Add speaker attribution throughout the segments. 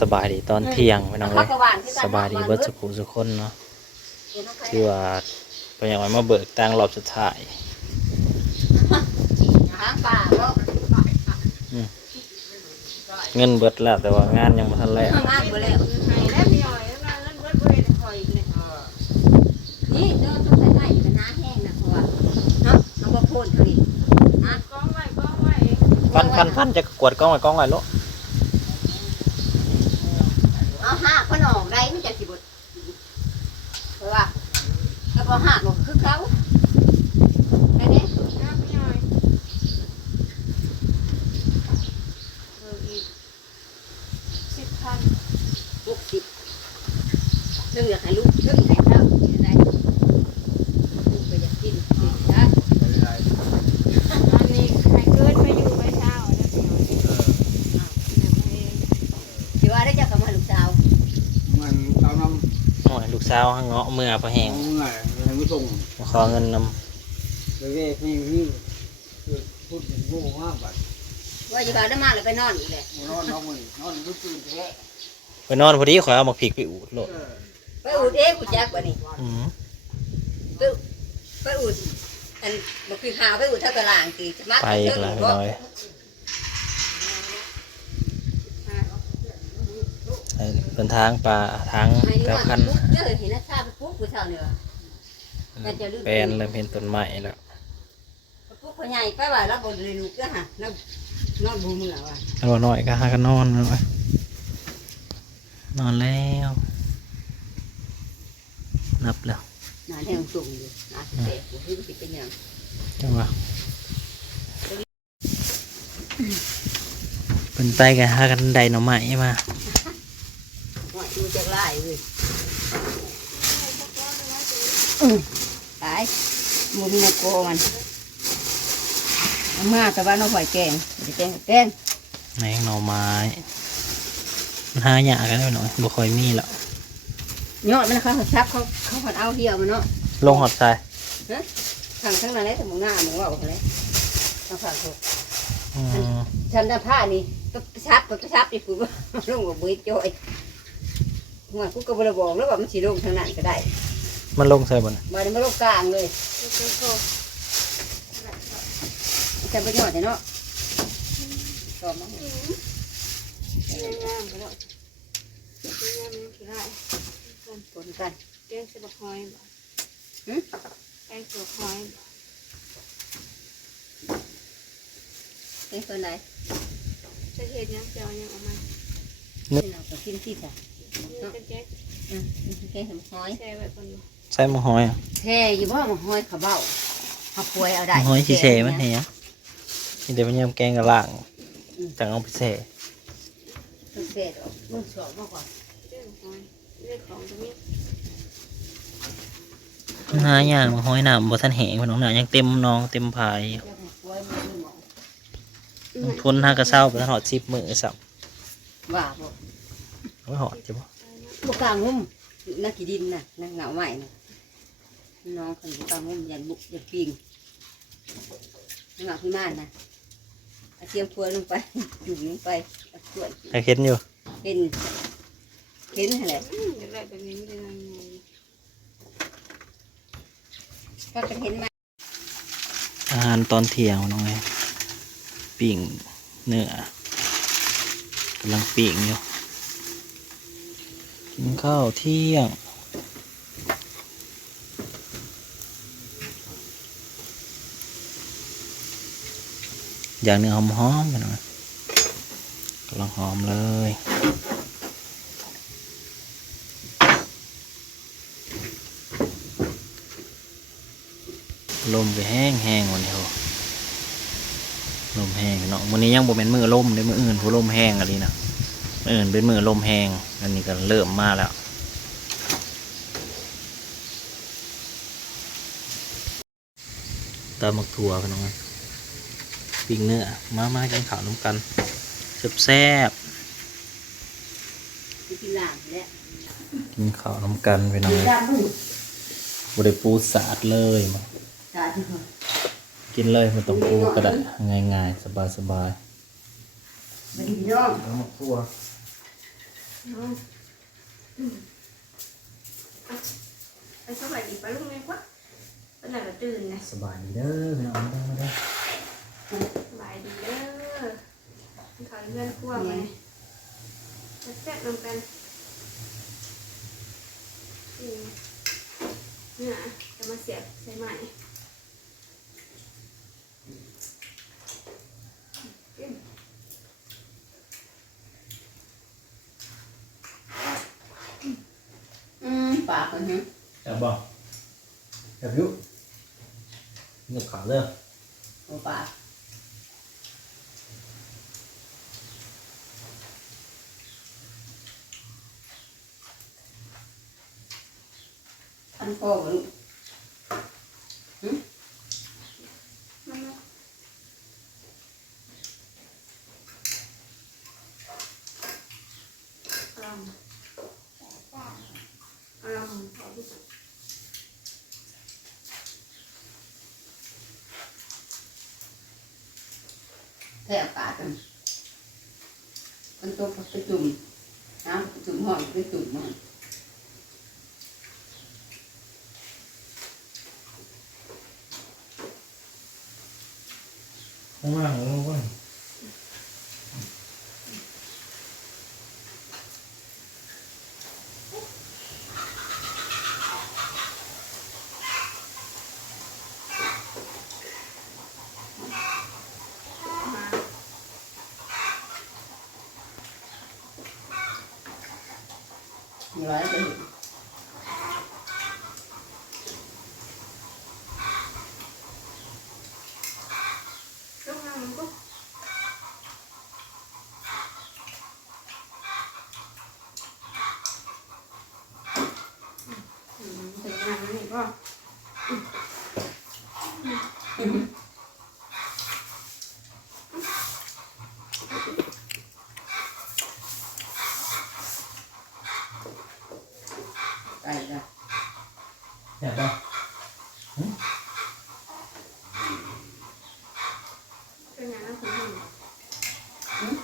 Speaker 1: สบายดีตอนเที่ยงพี่น้องเล
Speaker 2: เขา
Speaker 1: ย
Speaker 2: ก็หวานคือกัน
Speaker 1: สบายดีเบิดสุขุสุขคนเนาะที่ว่าเป็นอย่างไรมาเบิกตังรอบสุดท้าย
Speaker 2: หางป่าบ่
Speaker 1: เงินเบิดแล้วแต่ว่างานยังไม่ทันแล้ว
Speaker 2: ข้างล่างบ่แล้ว
Speaker 3: ไห้แล้วพี่อ้อยแล้วเงินเบิดเบิดคอยอีกเลย
Speaker 2: นี่เดินต้องใส่ไม้กันน้าแห้งนะเพราะว่าเนาะเอาบ่พ่นเขาอีกนะ
Speaker 3: กองไว้กองไว้
Speaker 1: พันพันพันจะกวดกล้องไว้กล้องไว้โลก
Speaker 2: เอาหาก มันออกได้มันจะสิบ่เพราะว่าถ้าบ่หากมันก็คือเขาไปเด้
Speaker 3: นะพี่อ้อยเอออีกสิบพัน
Speaker 2: หกสิบซึ่งอยากให้ลูกซึ่งให้เท่าจะได้ลูกก็อยากกินกินได้
Speaker 3: อันนี้ให้เกินไปอยู่ไปเช้าแล้วพี่อ้อยเนี่ยมาเอง
Speaker 2: สิว่าได้เจ้าก็มาลูกสาว
Speaker 4: มันเช้าน้
Speaker 1: โอ้ยลูกสาวหาเงาะเมื่อพอแห้ำง
Speaker 4: เอาไงให้ไม่ส่ง
Speaker 1: มาขอเงินน
Speaker 4: เลยเว้ยพี่พี่คือพูดอย่างโง่มากบัด
Speaker 2: ว่าจะพาได้มาแล้วไปนอนอีกเลย
Speaker 4: นอนนอนมือนอนรู้ตื่นแท้ำ
Speaker 1: ไปนอนพอดีขอยเอาหมกผิกไปอูดโลด
Speaker 4: เออ
Speaker 2: ไปอุดเองกูจักว่านี่
Speaker 1: อืม
Speaker 2: ไปไปอุดอันบ่คือหาไปอุดเท่าตารางตีจะมา
Speaker 1: ไปอีกแล้วพี่น้อย ไปเดินทางป่าทาง
Speaker 2: ให้
Speaker 1: แถว
Speaker 2: ว่า
Speaker 1: คัน
Speaker 2: ปุ๊บเด้อเห็นนะทราบไปปุ๊บกูเท่านี่ว่ามันจะลื่น
Speaker 1: แปลนเริ่มเห็นต้นไม้แล้ว
Speaker 2: ปุ๊บพ่อใหญ่ไปว่าเราบ่ได้ลูกเด้อฮะเรานอนบ่มือว่ะ
Speaker 1: อันว่าน้อยก็หากันนอนนอนนอนแล้วนับแล้ว
Speaker 2: น่าแทงสูงอยู่น่าสิเตะกูคือสิเป็นหยัง
Speaker 1: จังหวะเป็นไปกันหากันไดหน่อไม้มา
Speaker 2: ว่าดูจักไล่ เว้ยตายบ่มีนักโกมันเอามาแต่ว่าน้องหอยแกงสิแกงแกง
Speaker 1: แมงหน่อไม้มันหาหยากันได้หน่อยบ่ค่อยมีแล้ว
Speaker 2: ยอดมันเขาซับเขาเขาผัดเอาเที่ยวมันเนาะ
Speaker 1: ลงหอดทราย
Speaker 2: ทางทั้งนั้นเลยแต่หมึงหน้าหมึงว่าเอาเลยเอาผัดถูก
Speaker 1: อืม
Speaker 2: ฉันได้ผ้านี่ก็ซับก็ซับดิกูว่าลงกับบุ้ยจ้อย หัวกูก็บริบอกแล้วว่ามันสีลงทางนั้นก็ได้
Speaker 1: มันลงใส่บน
Speaker 2: มาได้มาลงกลางเลย
Speaker 3: โอเคโก
Speaker 2: จะประโยชน์เนาะต่อมา
Speaker 3: งามงามก็ได้งามมันคือได้
Speaker 2: ผลกัน
Speaker 3: แกงสะบักหอยบ่
Speaker 2: หึ
Speaker 3: แกงสะบักหอยบ่
Speaker 2: เป็นคนไหน
Speaker 3: จะเห็ดหยังจะเอาหยังเออกมา
Speaker 2: เราก็กินที่จ้ะ
Speaker 3: นี่ เป็นแจ๊ก
Speaker 2: อืมแกงเห็ดหอย
Speaker 3: แช่ไว้ก่อน
Speaker 1: ใส่หมะหอยอะ
Speaker 2: แช่อยู่บ่มาหอยขาวเบ้าเขาป่วยเอาได้
Speaker 1: หมะหอยชีเสมันเหียนี่เดี๋ยวมันยำแกงกะล่างจังเอาไปเส
Speaker 2: ทุกเศษออกลูกสอบมากกว่า
Speaker 3: เรื่องหอยเรื่องของตรงนี้
Speaker 1: หาหยาหมะหอยน้ำบ่ทันแห้งพี่น้องน่ะยังเต็มหนองเต็มพายอยู่
Speaker 2: เจ้าของป่วยมันไม่เหมาะ
Speaker 1: ทนหากระเซ้าไปทันหอดชิปมือสับ
Speaker 2: ว่าบ่
Speaker 1: ไว้หอดจ้ะบ่
Speaker 2: บุกกลางหุ้มนักกีดินน่ะนักเหงาใหม่น่ะน้องคนบุกกลางหุ้มยันบุกยันปิงนักเหงาพี่ม่านน่ะเอาเทียมครัวลงไปจุ่มลงไปเอาส่วน
Speaker 1: ให้เห็นอยู่
Speaker 2: เห็นเห็นอะไร
Speaker 3: อืมอยากได้แบบนี้ไม่ได้นั่งไง
Speaker 2: ก็จะเห็นไหม
Speaker 1: อาหารตอนเที่ยงน้องไงปิ่งเนื้อกำลังปิ่งอยู่ กินข้าวเที่ยงอย่างหนึ่งหอมหอมๆไปหน่อยกำลังหอมเลย ลมไปแห้งแห้งวันนี้โหลมแห้งเนาะวันนี้ยังบ่เป็นมือลมเลยมืออื่นผู้ลมแห้งอะไรนะ มืออื่นเป็นมือลมแห้งอันนี้ก็เริ่มมาแล้วตาหมักถั่วกันน้องนะปิ้งเนื้อมามากินข้าวน้ำกันแซ่บ
Speaker 2: ที่ล่างและ
Speaker 1: ๆกินข้าวน้ำกันไปน้อง
Speaker 2: ที่
Speaker 1: นะ
Speaker 2: ด้านมือบ
Speaker 1: ริปูสาดเลยมา
Speaker 2: สาธุค่ะ
Speaker 1: กินเลยไมันต้องปูกระดาษง่ายๆ สบาย
Speaker 2: บัดนี้พี่น้อง
Speaker 4: แล้วมาครัว
Speaker 3: เอาอืมอะ ไปสบายดีปะลูกแม่ปะเป็นอะไรตื่นนะ
Speaker 1: สบายดีเด้อพี่น้องมาเด้อเด้อ
Speaker 3: สบายดีเด้อขอเลื่อนขั้วไปแซ่บๆนำกันอืมเนี่ยจะมาเสียบใช่ไหม
Speaker 2: อื มปากกันฮะ
Speaker 1: จับบ่จับอยุเงือกขาเด้อ
Speaker 2: โอ้ปากอันโก้ลูก
Speaker 3: มันนะอารมณ์อารมณ์ขอพูด
Speaker 2: แทะปากกันมันตัวไปจุ่มน้ำไปจุ่มห้องไปจุ่มมัน
Speaker 1: ข้างล่างลงก่อน
Speaker 3: มา
Speaker 2: มีไว้จะเห็น
Speaker 3: ลูกน้ำมันก็อืมถึงงานแล้วนี่ก็
Speaker 2: ไก่จ้ะ
Speaker 1: แซ่บบ่
Speaker 3: เป็นงานแล้วผมเห็น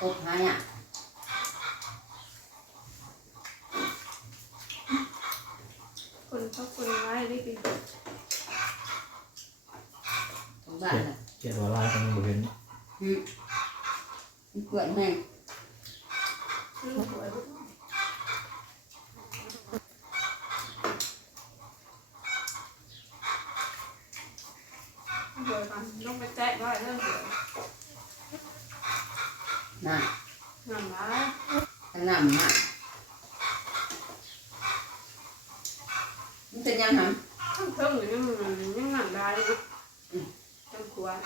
Speaker 2: ตบหายอะ
Speaker 3: คนเขาคนไว้ได้กิน
Speaker 2: ตบบ้านอะ
Speaker 1: เจ็ดว่าลายกันบ่เห็น
Speaker 2: อืมมันเปื่อน แห้ง
Speaker 3: ลูกสวยลูกเดี๋ยวก่อนลงไปแจ้งว่าเรื่องเดี๋ยว
Speaker 2: น่ะ
Speaker 3: งานร้าย
Speaker 2: ทางน้ำมากมันเป็นยังหำ
Speaker 3: ทั้งเพิ่มอยู่ยังยังงานร้ายเลยนะจังควร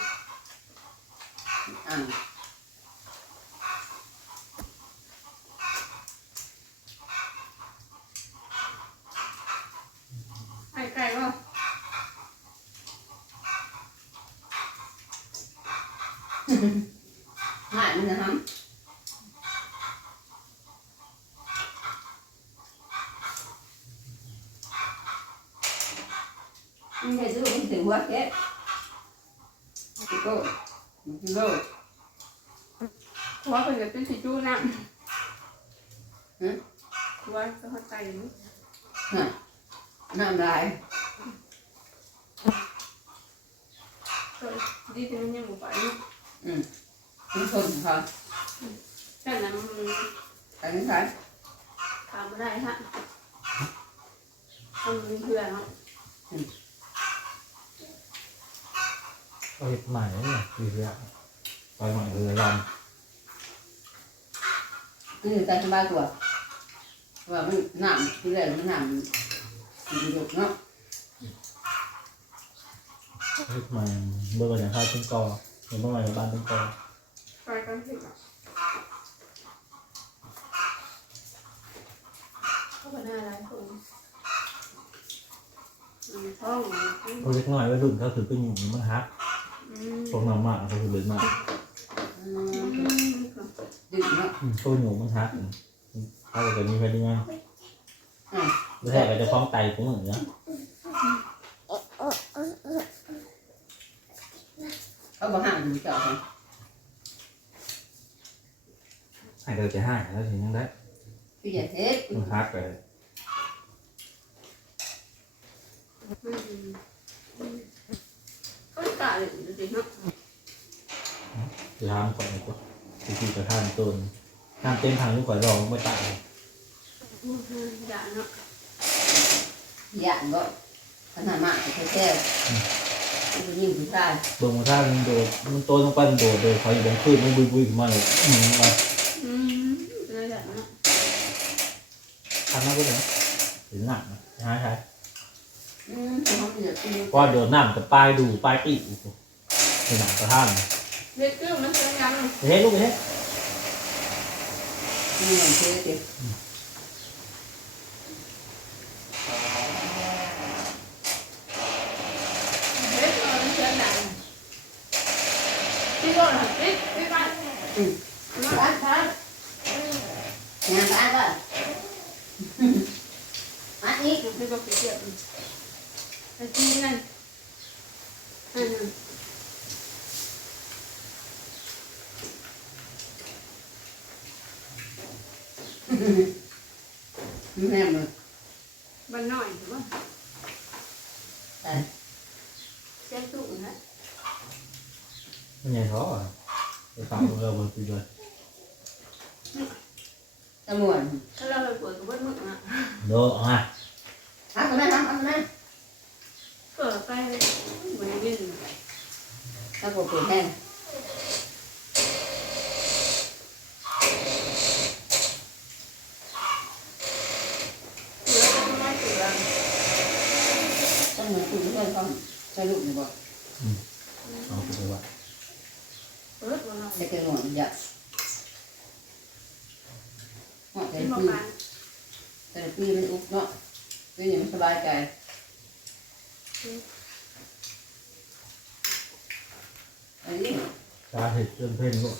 Speaker 2: อ่าง
Speaker 3: ไอ้ไก่ว่า
Speaker 2: หายมันนะฮะมันใช่ซื้อมันถึงหัวแค่กิโลกิโล
Speaker 3: หัวเป็นแบบเป็นสีจู้นะ
Speaker 2: หืม
Speaker 3: หัวจะเข้าใจมั้ย
Speaker 2: น่ะน้ำลาย
Speaker 3: ก็ดีเป็นยังบุไปเนาะ
Speaker 2: อืมมันทนเขา
Speaker 3: แต่นั้นมัน
Speaker 2: แต่นี่ใช่
Speaker 3: ทำไม่ได้ฮะต้องมีเพื่อนเนาะ
Speaker 1: เอาเห็ดใหม่เลยดีเรื่อยไปใหม่เลยล
Speaker 2: นี่ใจสบายกว่าว่ามันน้ำที่แรกมันน้ำสีดุเนาะำ
Speaker 1: เห็ดใหม่เบอร์อย่างข้าวเป็นกอ เห็นเมื่อไหร่บ้านเป็นกอ
Speaker 3: ไปกันสิเข้าไปหน้าอะไรคนอืมท้องอืม
Speaker 1: พอเล็กน้อยวัยรุ่นเขาถือเป็นอยู่มันฮัก
Speaker 3: อืม
Speaker 1: พวกน้ำมากเขาถือเลยมาก
Speaker 2: อื
Speaker 3: อื
Speaker 2: ม
Speaker 3: ม
Speaker 2: ดึกเนาะ
Speaker 1: อืมตัวหนูมันฮักเขาจะมีพอดีงาน
Speaker 2: อ่า
Speaker 1: ไม่ใช่ก็จะคล้องไตของเหมือนเนาะ
Speaker 2: เขาบอกห้ามอยู่เจ้าค่ะ
Speaker 1: ให้เดี๋ยวจะให้แล้วถึงยังได้
Speaker 2: พี่อย่าเทส
Speaker 1: มันพักไป
Speaker 3: ก็ตาเลยดูสิเนาะ
Speaker 1: จะทำก่อนดีกว่าที่จะทำต้นทำเต็มทางลูกข่อยรองไม่ตาย
Speaker 3: อย่าเนาะ
Speaker 2: หยาดบ่ขนาดมากแท้แท้ ผู้หญิงผู้ชาย
Speaker 1: เบิ่งมาท่ามันโดดมันโตลงไปมันโดดเลยเขาอยู่บนพื้นมันบุยบุยขึ้นมาเลยอืมมา
Speaker 3: อืมเลยอย่าเนาะ
Speaker 1: ทำหน้าก็ได้ถึงหนักนะหาใช่
Speaker 2: อืมเขาไม่อยากกิน
Speaker 1: ก็โดดน้ำกับปลายดูปลายปีกอีกถึงหนักกระท่าน
Speaker 3: เด็กก็มันจะยัง
Speaker 1: เฮ้ยลูกเฮ้ย
Speaker 2: กินอย่างเทสเด็ก
Speaker 3: เด็กก็มันจะยัง พี่ก็เด็กเด็กไป
Speaker 2: อืม
Speaker 3: มาอ่านทาน
Speaker 2: งานบ้านบ่อันนี้
Speaker 3: พี่ก็เสียบไอ้ที่นั่นอันนั้น
Speaker 2: แม่มึง
Speaker 3: บ้าน
Speaker 2: จะ
Speaker 3: เกิ
Speaker 2: ดหมดอยากเหมาะแต่
Speaker 3: ที่มา
Speaker 2: ปี
Speaker 3: การ
Speaker 2: แต่ปีมันอุบเนาะปีนี้มันสบายใจอันนี้
Speaker 1: ตาเห็ดเริ่มเพ่นลูก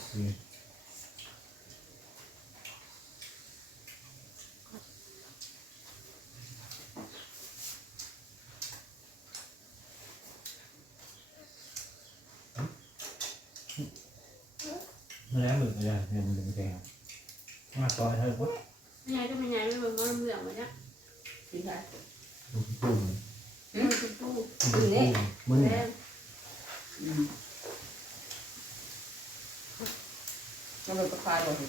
Speaker 1: ไม่แล้วหมึกไม่ได้เงินเป็นแพง มาต่อยเธอวะ
Speaker 3: ไม่ไงก็ไม่ไงไม่เบิ่งว่าเรื่องมันเนี่ย
Speaker 2: ที่ไหน
Speaker 1: ลูกปุ้ม
Speaker 3: มันเป็นตู้
Speaker 1: มึงมึง
Speaker 3: แล้
Speaker 2: อืมมันเป็นกระพายบ่สิ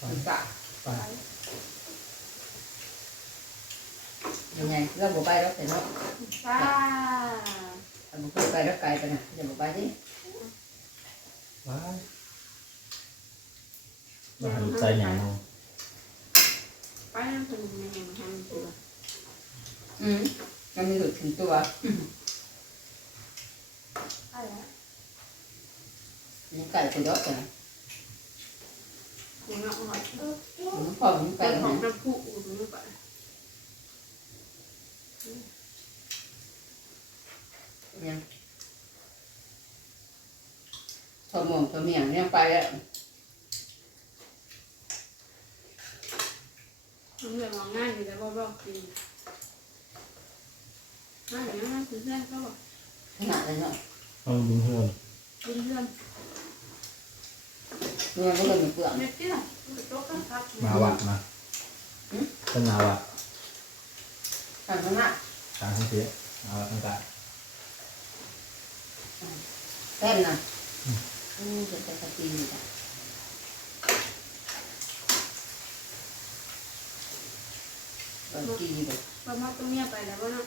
Speaker 2: มันกะ
Speaker 1: ไป
Speaker 2: ยังไงเราบอกไปแล้วแต่เนาะ
Speaker 3: ป้า
Speaker 2: ถ้าบอกไปแล้วไกลไปนะจะบอกไปสิ
Speaker 1: ไปมาดูใจหนังเรา
Speaker 3: ไปนั่นเป็นยังไงมันทำตัว
Speaker 2: อืมมันมีหลุดถึงตัว
Speaker 3: อะไร
Speaker 2: มันไก่ตัวยอดแต่
Speaker 3: หัวเงาหอย
Speaker 2: มันพอมัน
Speaker 3: เป็
Speaker 2: ไก่
Speaker 3: นของ
Speaker 2: นะ
Speaker 3: น้ำพุอุ่นนี่ปะ
Speaker 2: ยังทอมงทอเมียงเนี่ยไปแล้ว
Speaker 3: มันเลยมองง่ายอยู่แล้วว่าบอกจริงง่ายอย่างนั้นคือเพื่อนก็บอก
Speaker 2: ขนาดนั้นเนาะ
Speaker 1: เอาดึงเพื่อน
Speaker 3: เพื่อนเพื่อน
Speaker 2: เมื่อมันก็มีเปลือก
Speaker 3: เม็ดที่ไหนมันโต๊ะก็พัก
Speaker 1: มาวัดมาเป็นมาวัด
Speaker 2: ทำมันมาก
Speaker 1: ทางที่เสียมาวัดต่าง
Speaker 2: แต้มนะอืมจะจะตีนี่จ้ะ ตอนกีแบบ
Speaker 3: ประมาณตรงเนี้ยไปแล้วว่าเนาะ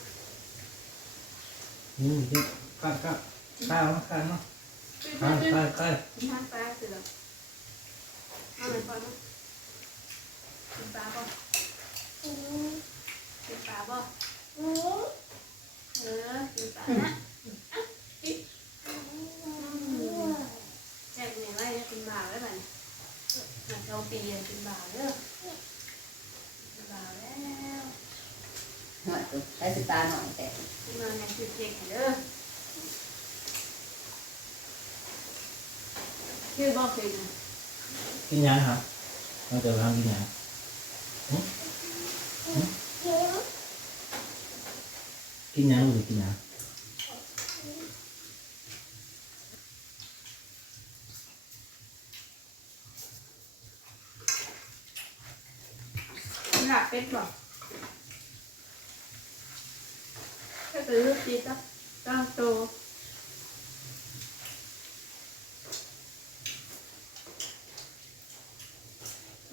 Speaker 1: ๆนี่ที่ข้าวข้าวข้าวข้าวเนาะ
Speaker 3: ขึ้น
Speaker 1: ข้าว
Speaker 3: ขึ้น
Speaker 1: ข้าวข้าว
Speaker 3: ทานปลาเสร็จแล้วเอาอะไรก่อนเนาะกินปลาป่ะกินปลาป่ะเออกินปลานะแจกเนี่ยไรกินบ่าวได้ป่ะเนี่ยเราปีกินบ่าวเด้อกิน บ่าวแล้ว
Speaker 2: หน่อยตัวใช้สตาหน่อยแต่
Speaker 3: ที่มาในคือเจ๊กเด้อคือบอกเลยนะ
Speaker 1: กินยังครับเราจะทำกินยังกินยังหรือกินยัง
Speaker 3: ก็คือลูกจีก็ก็โต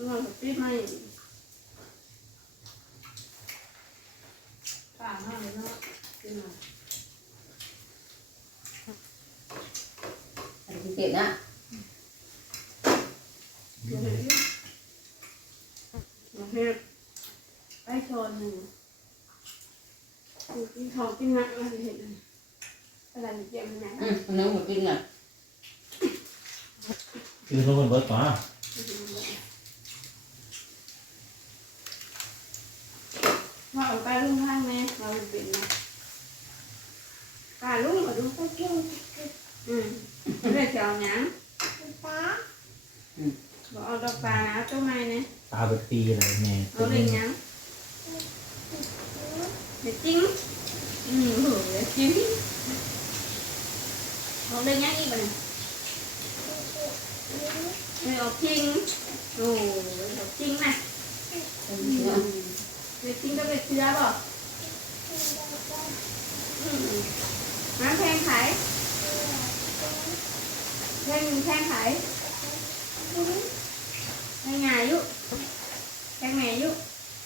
Speaker 3: ตัวแบบปีใหม่ป่าห้าเลยเนาะปีใหม่
Speaker 2: อันนี้เป็ดนะ
Speaker 3: เดี๋ยวเดี๋ยวมาเฮ็ดไปชนหนึ่งกูกินของกินหนักมาเห็นอะไรเจ็บมันหนัก
Speaker 2: อืมอันน้องหมดกินอะ
Speaker 1: คือลงเป็นเบิร์ดป่ะ
Speaker 3: ว่าเอาไปลุงข้างแม่เราเป็นนะกาลุงมาดูก็เที่ยวอืมไม่ได้เจ้าหยังบอกเอาดอกปลานะตัวใหม่ เนี่ย
Speaker 1: ตาเป็นปีอะไรแม่
Speaker 3: เอาเลยหยังเดี๋ยวจริงอืมโหเดี๋ยวจริงเอาเลยหยังอีกบ่เนี่ยไม่เอาจริงโอ้เอาจริงนะ
Speaker 2: อืมเนาะ
Speaker 3: เดี๋ Cái này giúp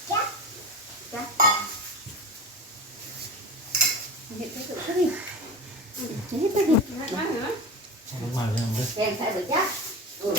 Speaker 3: Chắc. Chắc. Nhìn cái tụi cái gì Chết. Cái gì Nó nữa Nó mà lên Đem phải được chắc. Ừ